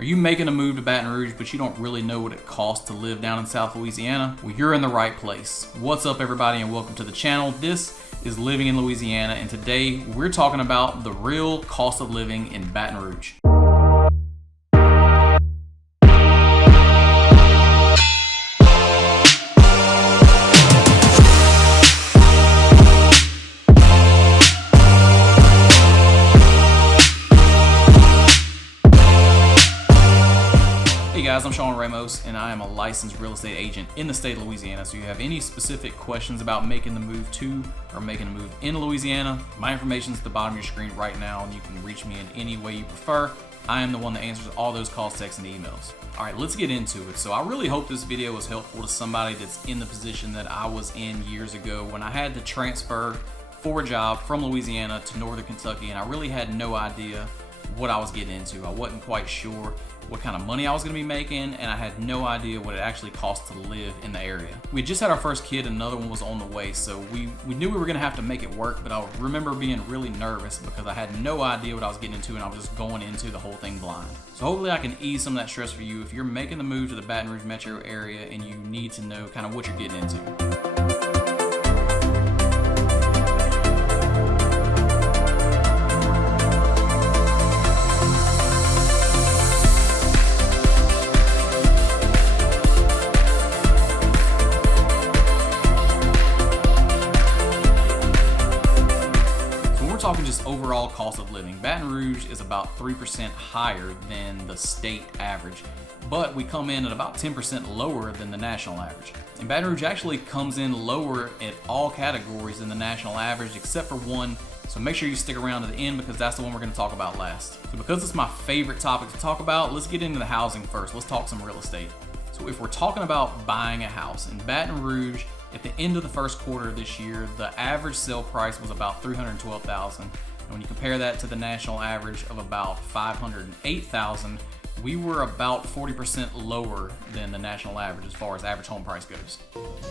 Are you making a move to Baton Rouge, but you don't really know what it costs to live down in South Louisiana? Well, you're in the right place. What's up, everybody, and welcome to the channel. This is Living in Louisiana, and today we're talking about the real cost of living in Baton Rouge. Hey guys, I'm Sean Ramos and I am a licensed real estate agent in the state of Louisiana. So if you have any specific questions about making the move to or making a move in Louisiana, my information is at the bottom of your screen right now and you can reach me in any way you prefer. I am the one that answers all those calls, texts, and emails. All right, let's get into it. So I really hope this video was helpful to somebody that's in the position that I was in years ago when I had to transfer for a job from Louisiana to Northern Kentucky, and I really had no idea what I was getting into. I wasn't quite sure what kind of money I was going to be making, and I had no idea what it actually cost to live in the area. We had just had our first kid, another one was on the way, so we knew we were going to have to make it work, but I remember being really nervous because I had no idea what I was getting into and I was just going into the whole thing blind. So hopefully I can ease some of that stress for you if you're making the move to the Baton Rouge metro area and you need to know kind of what you're getting into. Talking just overall cost of living, Baton Rouge is about 3% higher than the state average, but we come in at about 10% lower than the national average. And Baton Rouge actually comes in lower at all categories than the national average except for one, so make sure you stick around to the end because that's the one we're going to talk about last. So because it's my favorite topic to talk about, let's get into the housing first. Let's talk some real estate. So if we're talking about buying a house in Baton Rouge, at the end of the first quarter of this year, the average sale price was about $312,000. And when you compare that to the national average of about $508,000, we were about 40% lower than the national average as far as average home price goes.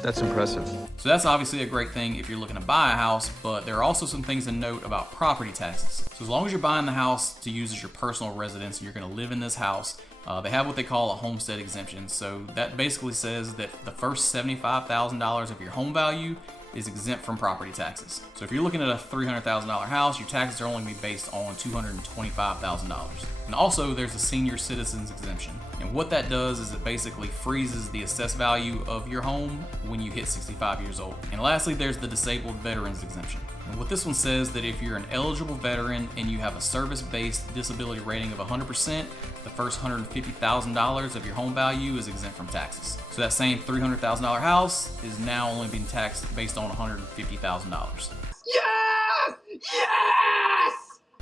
That's impressive. So that's obviously a great thing if you're looking to buy a house, but there are also some things to note about property taxes. So as long as you're buying the house to use as your personal residence and you're going to live in this house, they have what they call a homestead exemption. So that basically says that the first $75,000 of your home value is exempt from property taxes. So if you're looking at a $300,000 house, your taxes are only going to be based on $225,000. And also there's a senior citizens exemption. And what that does is it basically freezes the assessed value of your home when you hit 65 years old. And lastly, there's the disabled veterans exemption. And what this one says that if you're an eligible veteran and you have a service-based disability rating of 100%, the first $150,000 of your home value is exempt from taxes. So that same $300,000 house is now only being taxed based on $150,000. Yes! Yes!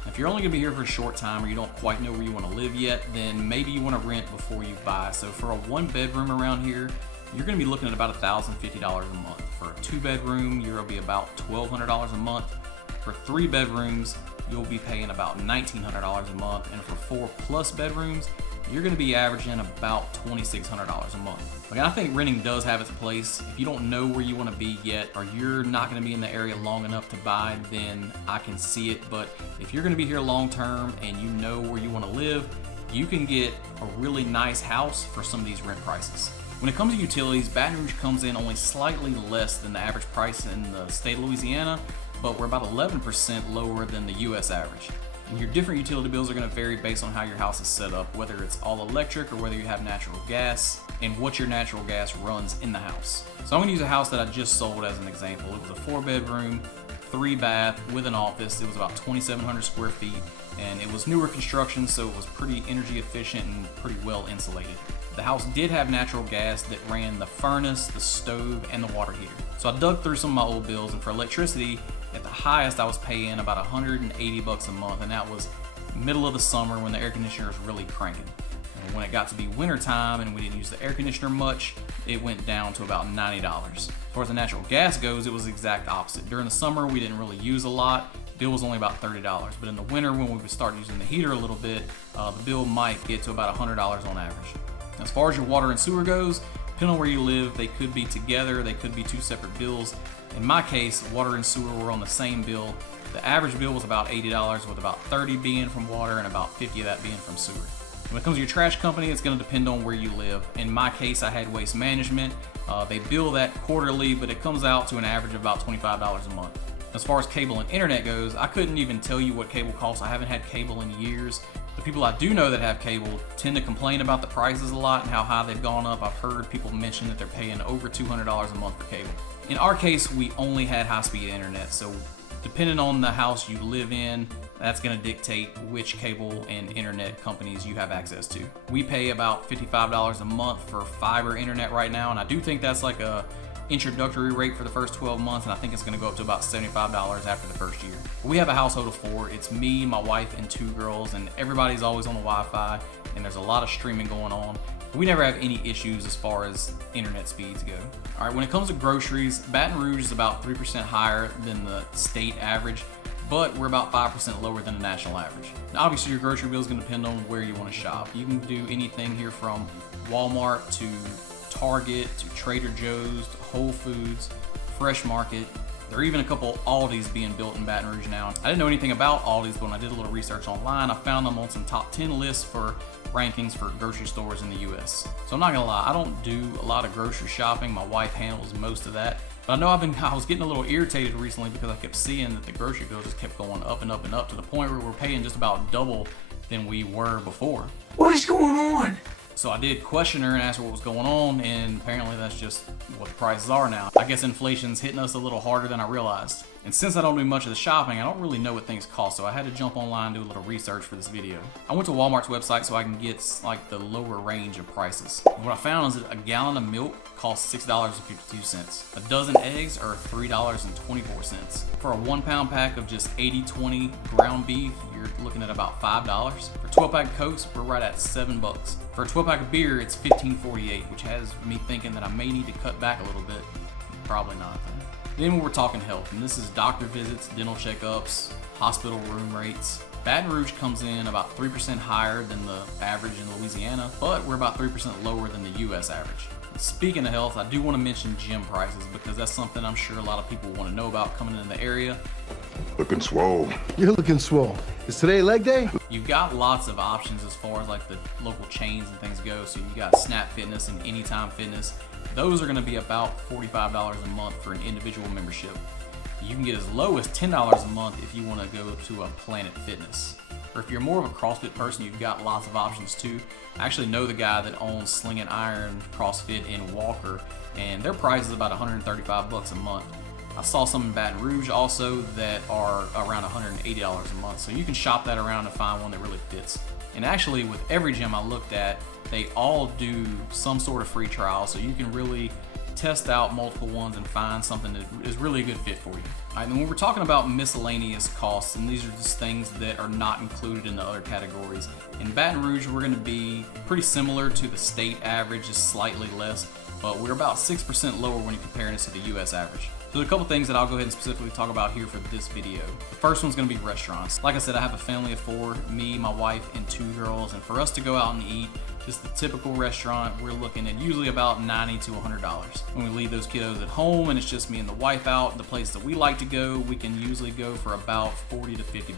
If you're only going to be here for a short time or you don't quite know where you want to live yet, then maybe you want to rent before you buy. So for a one bedroom around here, you're going to be looking at about $1,050 a month. For a two bedroom, you'll be about $1,200 a month. For three bedrooms, you'll be paying about $1,900 a month. And for 4+ bedrooms, you're going to be averaging about $2,600 a month. Like, I think renting does have its place. If you don't know where you want to be yet, or you're not going to be in the area long enough to buy, then I can see it. But if you're going to be here long term and you know where you want to live, you can get a really nice house for some of these rent prices. When it comes to utilities, Baton Rouge comes in only slightly less than the average price in the state of Louisiana, but we're about 11% lower than the US average. And your different utility bills are going to vary based on how your house is set up, whether it's all electric or whether you have natural gas, and what your natural gas runs in the house. So I'm going to use a house that I just sold as an example. It was a 4-bedroom, 3-bath with an office. It was about 2,700 square feet, and it was newer construction, so it was pretty energy efficient and pretty well insulated. The house did have natural gas that ran the furnace, the stove, and the water heater. So I dug through some of my old bills, and for electricity, at the highest I was paying about $180 a month, and that was middle of the summer when the air conditioner was really cranking. And when it got to be winter time and we didn't use the air conditioner much, it went down to about $90. As far as the natural gas goes, it was the exact opposite. During the summer, we didn't really use a lot. The bill was only about $30, but in the winter, when we would start using the heater a little bit, the bill might get to about $100 on average. As far as your water and sewer goes, depending on where you live, they could be together, they could be two separate bills. In my case, water and sewer were on the same bill. The average bill was about $80, with about $30 being from water and about $50 of that being from sewer. When it comes to your trash company, it's going to depend on where you live. In my case, I had Waste Management. They bill that quarterly, but it comes out to an average of about $25 a month. As far as cable and internet goes, I couldn't even tell you what cable costs. I haven't had cable in years. The people I do know that have cable tend to complain about the prices a lot and how high they've gone up. I've heard people mention that they're paying over $200 a month for cable. In our case, we only had high-speed internet, so depending on the house you live in, that's going to dictate which cable and internet companies you have access to. We pay about $55 a month for fiber internet right now, and I do think that's like a introductory rate for the first 12 months, and I think it's going to go up to about $75 after the first year. We have a household of 4. It's me, my wife, and 2 girls, and everybody's always on the Wi-Fi, and there's a lot of streaming going on. We never have any issues as far as internet speeds go. All right, when it comes to groceries, Baton Rouge is about 3% higher than the state average, but we're about 5% lower than the national average. Now, obviously, your grocery bill is going to depend on where you want to shop. You can do anything here from Walmart to Target to Trader Joe's to Whole Foods, Fresh Market. There are even a couple Aldis being built in Baton Rouge now. I didn't know anything about Aldis, but when I did a little research online, I found them on some top 10 lists for rankings for grocery stores in the US. So I'm not gonna lie, I don't do a lot of grocery shopping. My wife handles most of that. But I know I was getting a little irritated recently because I kept seeing that the grocery bill just kept going up and up and up to the point where we're paying just about double than we were before. What is going on? So I did question her and ask her what was going on, and apparently that's just what the prices are now. I guess inflation's hitting us a little harder than I realized. And since I don't do much of the shopping, I don't really know what things cost, so I had to jump online and do a little research for this video. I went to Walmart's website so I can get like the lower range of prices. And what I found is that a gallon of milk costs $6.52. A dozen eggs are $3.24. For a 1-pound pack of just 80/20 ground beef, you're looking at about $5. For 12-pack of Cokes, we're right at $7. For a 12-pack of beer, it's $15.48, which has me thinking that I may need to cut back a little bit. Probably not, though. Then we're talking health, and this is doctor visits, dental checkups, hospital room rates. Baton Rouge comes in about 3% higher than the average in Louisiana, but we're about 3% lower than the US average. Speaking of health, I do want to mention gym prices because that's something I'm sure a lot of people want to know about coming into the area. Looking swole. You're looking swole. Is today leg day? You've got lots of options as far as like the local chains and things go. So you got Snap Fitness and Anytime Fitness. Those are going to be about $45 a month for an individual membership. You can get as low as $10 a month if you want to go to a Planet Fitness. Or if you're more of a CrossFit person, you've got lots of options too. I actually know the guy that owns Sling and Iron CrossFit in Walker, and their price is about $135 a month. I saw some in Baton Rouge also that are around $180 a month, so you can shop that around and find one that really fits. And actually, with every gym I looked at, they all do some sort of free trial, so you can really test out multiple ones and find something that is really a good fit for you. All right, and when we're talking about miscellaneous costs, and these are just things that are not included in the other categories, in Baton Rouge we're going to be pretty similar to the state average, just slightly less, but we're about 6% lower when you're comparing this to the US average. So there's a couple things that I'll go ahead and specifically talk about here for this video. The first one's gonna be restaurants. Like I said, I have a family of 4, me, my wife, and 2 girls, and for us to go out and eat, just the typical restaurant, we're looking at usually about $90 to $100. When we leave those kiddos at home and it's just me and the wife out, the place that we like to go, we can usually go for about $40 to $50.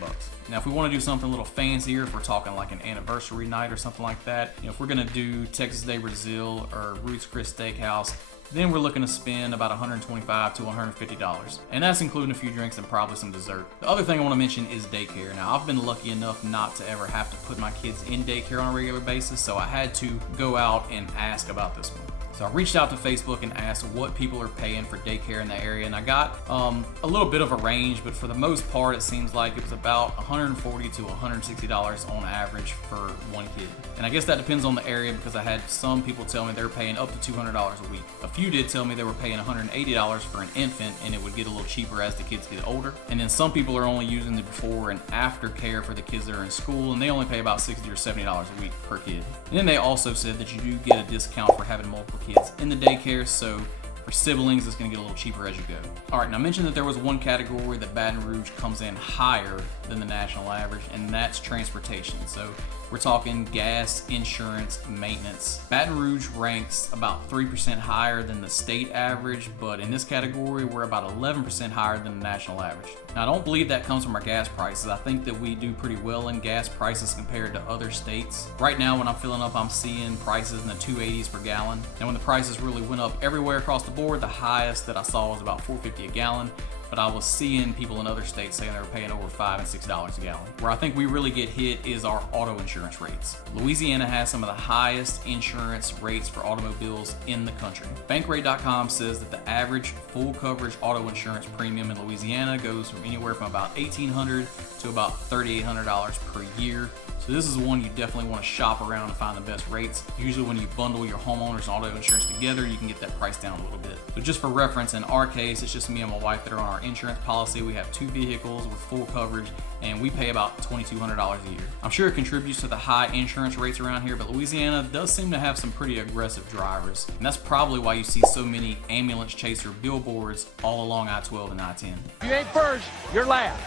Now, if we want to do something a little fancier, if we're talking like an anniversary night or something like that, if we're gonna do Texas Day Brazil or Ruth's Chris Steakhouse, then we're looking to spend about $125 to $150. And that's including a few drinks and probably some dessert. The other thing I want to mention is daycare. Now, I've been lucky enough not to ever have to put my kids in daycare on a regular basis, so I had to go out and ask about this one. So I reached out to Facebook and asked what people are paying for daycare in the area, and I got a little bit of a range, but for the most part, it seems like it was about $140 to $160 on average for one kid. And I guess that depends on the area because I had some people tell me they were paying up to $200 a week. A few did tell me they were paying $180 for an infant, and it would get a little cheaper as the kids get older. And then some people are only using the before and after care for the kids that are in school, and they only pay about $60 or $70 a week per kid. And then they also said that you do get a discount for having multiple kids in the daycare, so for siblings it's going to get a little cheaper as you go. All right, now I mentioned that there was one category that Baton Rouge comes in higher than the national average, and that's transportation. So We're talking gas, insurance, maintenance. Baton Rouge ranks about 3% higher than the state average, but in this category, we're about 11% higher than the national average. Now, I don't believe that comes from our gas prices. I think that we do pretty well in gas prices compared to other states. Right now, when I'm filling up, I'm seeing prices in the 280s per gallon. And when the prices really went up everywhere across the board, the highest that I saw was about $4.50 a gallon. But I was seeing people in other states saying they were paying over $5 and $6 a gallon. Where I think we really get hit is our auto insurance rates. Louisiana has some of the highest insurance rates for automobiles in the country. Bankrate.com says that the average full coverage auto insurance premium in Louisiana goes from anywhere from about $1,800 to about $3,800 per year. So this is one you definitely want to shop around to find the best rates. Usually when you bundle your homeowners and auto insurance together, you can get that price down a little bit. So just for reference, in our case, it's just me and my wife that are on our insurance policy. We have 2 vehicles with full coverage, and we pay about $2,200 a year. I'm sure it contributes to the high insurance rates around here, but Louisiana does seem to have some pretty aggressive drivers. And that's probably why you see so many ambulance chaser billboards all along I-12 and I-10. If you ain't first, you're last.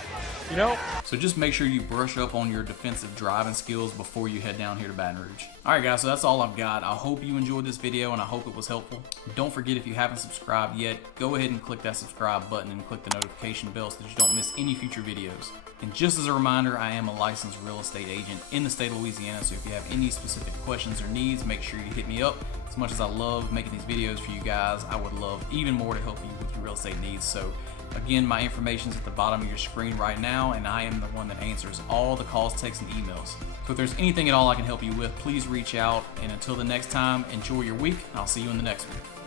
You know? So just make sure you brush up on your defensive driving skills before you head down here to Baton Rouge. Alright guys, so that's all I've got. I hope you enjoyed this video and I hope it was helpful. Don't forget, if you haven't subscribed yet, go ahead and click that subscribe button and click the notification bell so that you don't miss any future videos. And just as a reminder, I am a licensed real estate agent in the state of Louisiana, so if you have any specific questions or needs, make sure you hit me up. As much as I love making these videos for you guys, I would love even more to help you with your real estate needs. So again, my information is at the bottom of your screen right now, and I am the one that answers all the calls, texts, and emails. So if there's anything at all I can help you with, please reach out. And until the next time, enjoy your week. I'll see you in the next one.